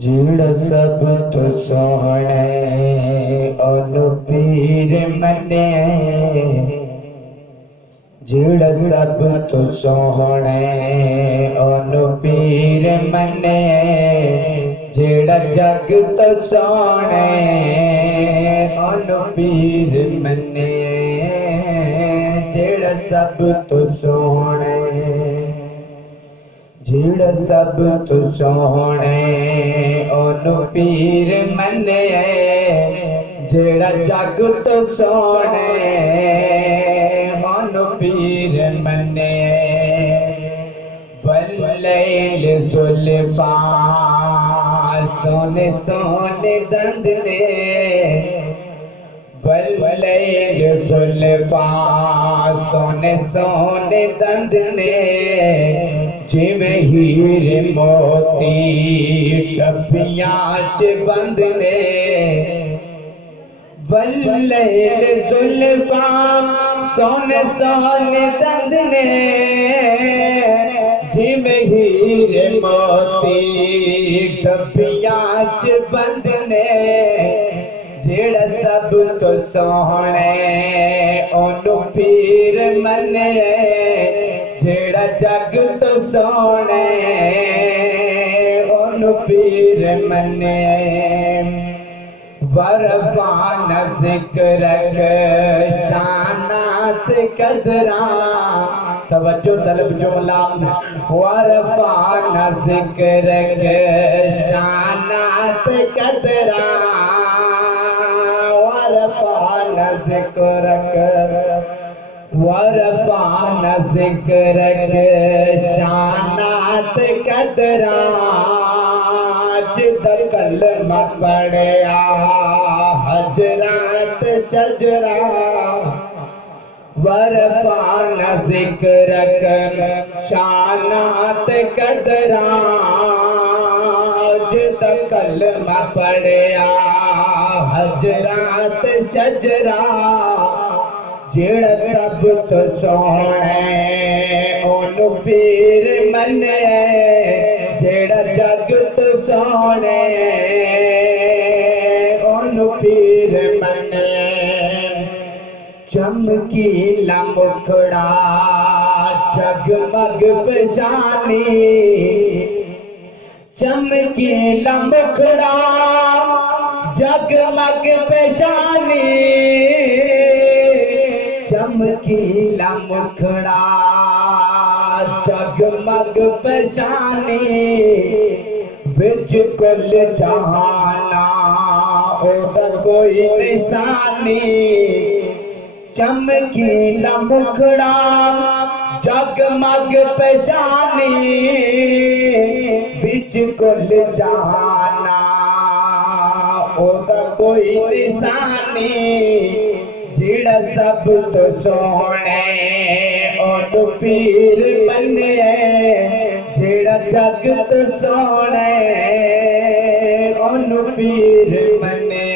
जिड़ सब तो सोहणे ओनु पीर मने, जिड़ सब तो सोहणे ओनु पीर मने, जिड़ा जग तो सोहणे ओनु पीर मने, जिड़ा सब तो सोहणे जिड़ सब तो सोहणे ओनु पीर मने, जेड़ा जग तो सोहणे ओनु पीर मने। वल्लैल जुल्फा सोने सोने दंद ने, वल्लैल जुल्फा सोने सोने दंद ने, जिवें हीरे मोती डबियां च बंद ने। वल्लैल जुल्फा सोने सोने दंद ने, जिवें हीरे मोती डबियां च बंद ने, जेड़ा सब तो सोहणे ओनु पीर मने, जेड़ा जग तो सोहणे ओनु पीर मने। वरफान जिक्र शानात कदरा, तवज्जो तलब जुमला। वरफान जिक्र शानात कदरा, वरफान जिक्र वरफान जिक्र शानात कदरा, जिद कलमा पढ़या हजरात शजरा। वरफान जिक्र शानात कदरा, जिद कलमा पढ़या हजरात शजरा, जेड़ा सब तो सोहणे ओनु पीर मने, जेड़ा जग तो सोहणे ओनु पीर मने। चमकीला मुखड़ा जगमग पेशानी, चमकीला मुखड़ा जगमग पेशानी, चमकीला मुखड़ा जगमग पेशानी, विच कुल जहाना ओदा कोई निशानी। चमकीला मुखड़ा जगमग पेशानी, विच कुल जहाना ओदा कोई निशानी, जिड़ा सब तो सोहणे ओनु पीर मने, जिड़ा जग तो सोहणे ओनु पीर मने।